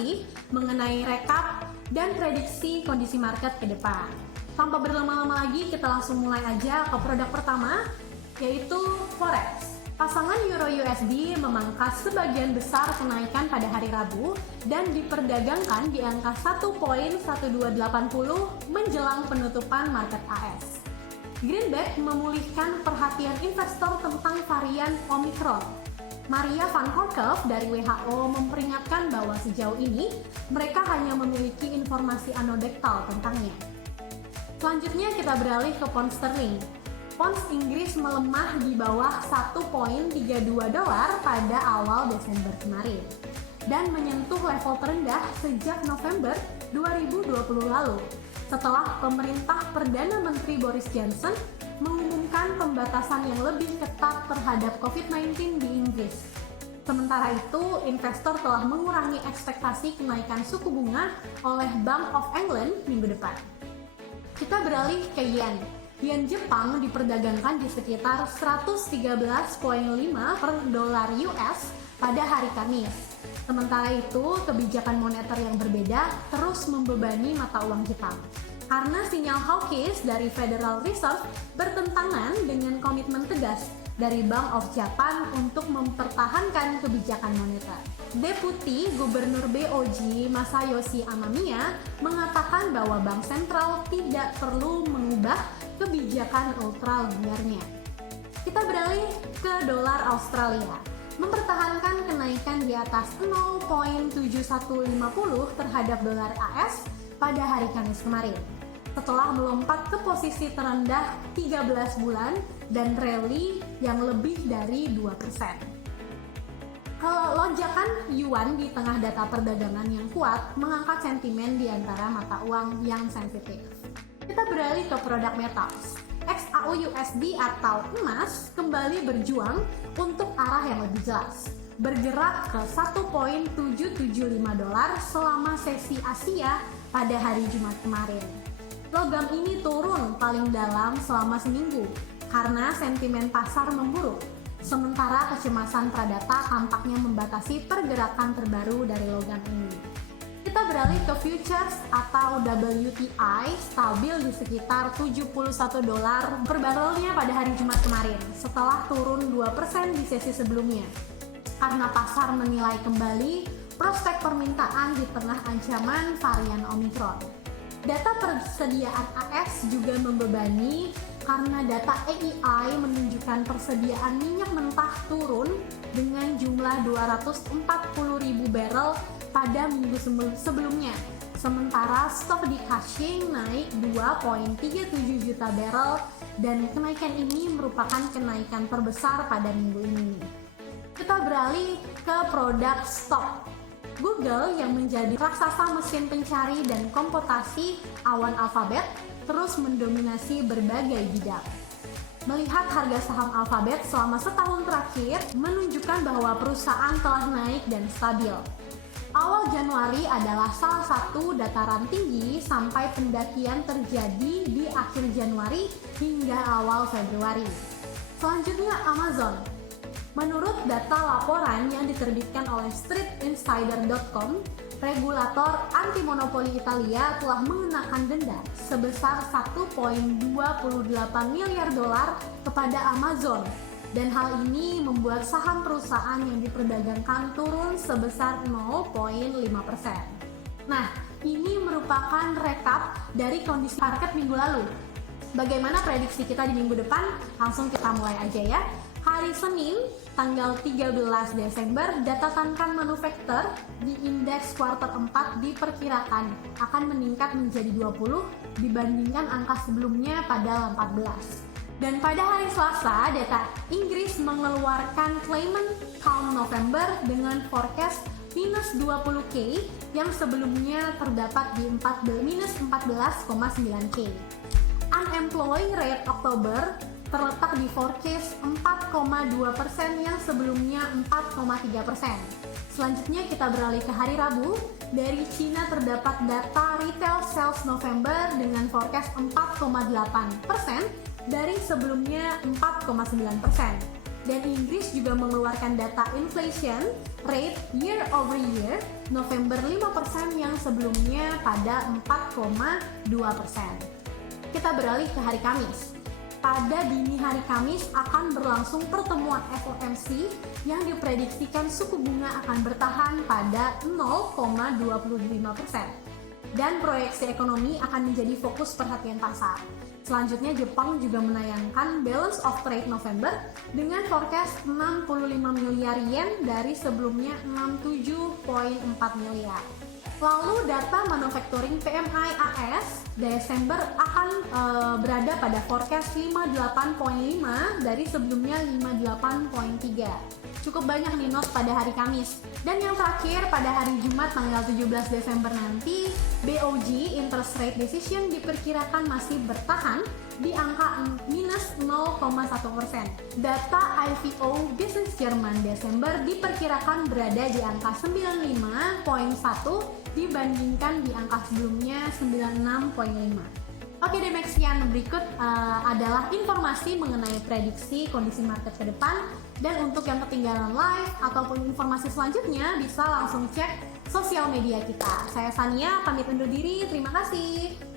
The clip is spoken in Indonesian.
informasi mengenai rekap dan prediksi kondisi market ke depan. Tanpa berlama-lama lagi, kita langsung mulai aja ke produk pertama, yaitu Forex. Pasangan Euro-USD memangkas sebagian besar kenaikan pada hari Rabu dan diperdagangkan di angka 1.1280 menjelang penutupan market AS. Greenback memulihkan perhatian investor tentang varian Omicron. Maria van Kerkhove dari WHO memperingatkan bahwa sejauh ini mereka hanya memiliki informasi anekdotal tentangnya. Selanjutnya kita beralih ke pound sterling. Pound Inggris melemah di bawah 1.32 dolar pada awal Desember kemarin dan menyentuh level terendah sejak November 2020 lalu setelah pemerintah Perdana Menteri Boris Johnson mengumumkan pembatasan yang lebih ketat terhadap COVID-19 di Inggris. Sementara itu, investor telah mengurangi ekspektasi kenaikan suku bunga oleh Bank of England minggu depan. Kita beralih ke yen. Yen Jepang diperdagangkan di sekitar 113,5 per dolar US pada hari Kamis. Sementara itu, kebijakan moneter yang berbeda terus membebani mata uang Jepang. Karena sinyal hawkish dari Federal Reserve bertentangan dengan komitmen tegas dari Bank of Japan untuk mempertahankan kebijakan moneter. Deputi Gubernur BOJ Masayoshi Amamiya mengatakan bahwa Bank Sentral tidak perlu mengubah kebijakan ultralinernya. Kita beralih ke dolar Australia. Mempertahankan kenaikan di atas 0.7150 terhadap dolar AS pada hari Kamis kemarin. Setelah melompat ke posisi terendah 13 bulan dan rally yang lebih dari 2%. Lonjakan yuan di tengah data perdagangan yang kuat mengangkat sentimen di antara mata uang yang sensitif. Kita beralih ke produk metals. XAU-USD atau emas kembali berjuang untuk arah yang lebih jelas, bergerak ke 1.775 dolar selama sesi Asia pada hari Jumat kemarin. Logam ini turun paling dalam selama seminggu karena sentimen pasar memburuk, sementara kecemasan pradata tampaknya membatasi pergerakan terbaru dari logam ini. Kita beralih ke futures atau WTI stabil di sekitar 71 dolar per barrelnya pada hari Jumat kemarin setelah turun 2% di sesi sebelumnya. Karena pasar menilai kembali prospek permintaan di tengah ancaman varian Omicron. Data persediaan AS juga membebani karena data EIA menunjukkan persediaan minyak mentah turun dengan jumlah 240.000 barrel pada minggu sebelumnya. Sementara stok di Cushing naik 2.37 juta barrel dan kenaikan ini merupakan kenaikan terbesar pada minggu ini. Kita beralih ke produk stok. Google yang menjadi raksasa mesin pencari dan komputasi awan Alphabet terus mendominasi berbagai bidang. Melihat harga saham Alphabet selama setahun terakhir menunjukkan bahwa perusahaan telah naik dan stabil. Awal Januari adalah salah satu dataran tinggi sampai pendakian terjadi di akhir Januari hingga awal Februari. Selanjutnya Amazon. Menurut data laporan yang diterbitkan oleh streetinsider.com, regulator anti-monopoli Italia telah mengenakan denda sebesar 1.28 miliar dolar kepada Amazon. Dan hal ini membuat saham perusahaan yang diperdagangkan turun sebesar 0.5%. Nah, ini merupakan rekap dari kondisi market minggu lalu. Bagaimana prediksi kita di minggu depan? Langsung kita mulai aja ya. Hari Senin, tanggal 13 Desember, data Tankan Manufaktur di indeks kuartal 4 diperkirakan akan meningkat menjadi 20 dibandingkan angka sebelumnya pada 14. Dan pada hari Selasa, data Inggris mengeluarkan Claimant Count November dengan forecast minus 20K yang sebelumnya terdapat di minus 14,9K. Unemployed rate Oktober terletak di forecast 4,2% yang sebelumnya 4,3%. Selanjutnya kita beralih ke hari Rabu. Dari Cina terdapat data retail sales November dengan forecast 4,8% dari sebelumnya 4,9%. Dan Inggris juga mengeluarkan data inflation Rate year over year, November 5% yang sebelumnya pada 4,2%. Kita beralih ke hari Kamis. Pada dini hari Kamis akan berlangsung pertemuan FOMC yang diprediksikan suku bunga akan bertahan pada 0,25%. Dan proyeksi ekonomi akan menjadi fokus perhatian pasar. Selanjutnya Jepang juga menayangkan balance of trade November dengan forecast 65 miliar yen dari sebelumnya 67,4 miliar. Lalu data manufacturing PMI AS Desember akan berada pada forecast 58,5 dari sebelumnya 58,3. Cukup banyak nih note pada hari Kamis. Dan yang terakhir pada hari Jumat tanggal 17 Desember nanti, BOJ interest rate decision diperkirakan masih bertahan di angka minus 0,1%. Data IFO Business Jerman Desember diperkirakan berada di angka 95,1 dibandingkan di angka sebelumnya 96,5. Oke, sekian berikut adalah informasi mengenai prediksi kondisi market ke depan. Dan untuk yang ketinggalan live ataupun informasi selanjutnya bisa langsung cek sosial media kita. Saya Sania, pamit undur diri. Terima kasih.